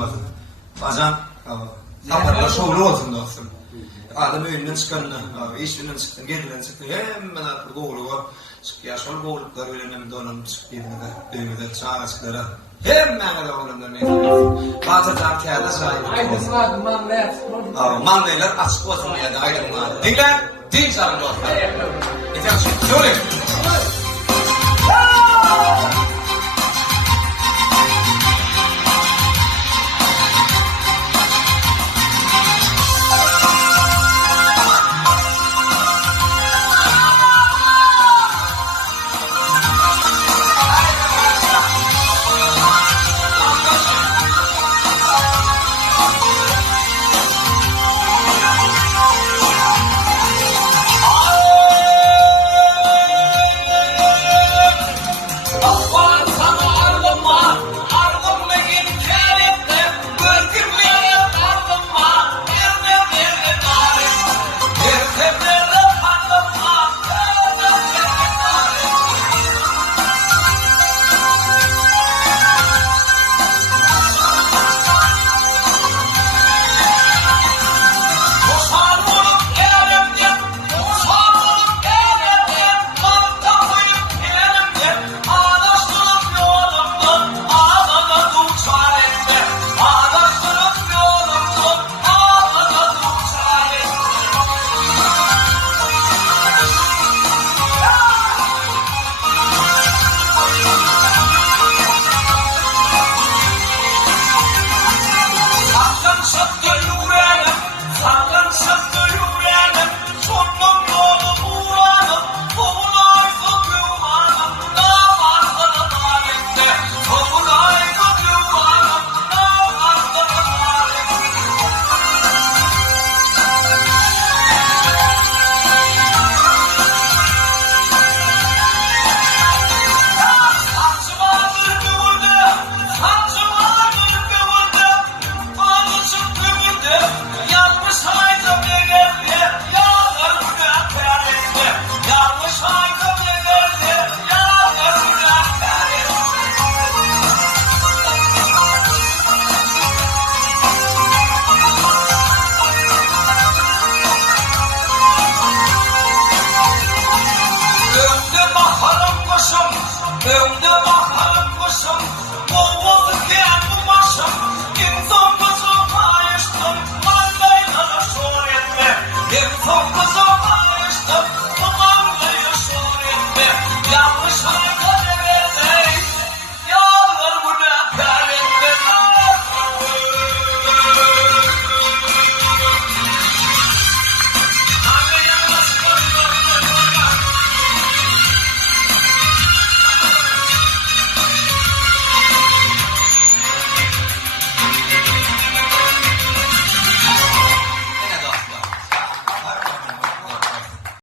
olmasın. Bacan kaparlar şoğlu olsun dostum. Adam önünden çıkanına, işinden çıktın, gelinden çıktın, hemen artık oğluğa yaşal oğluklar öğlenem donanım çıktığında dövüde çağrışklara hemen de oğlumdan ne? Bazı tartiyada sahip. Aydın var, manlayat. Manlaylar açık olsun ya da aydın var. Dinle, din sarın dostlar. Gideceğim şimdi, söyle.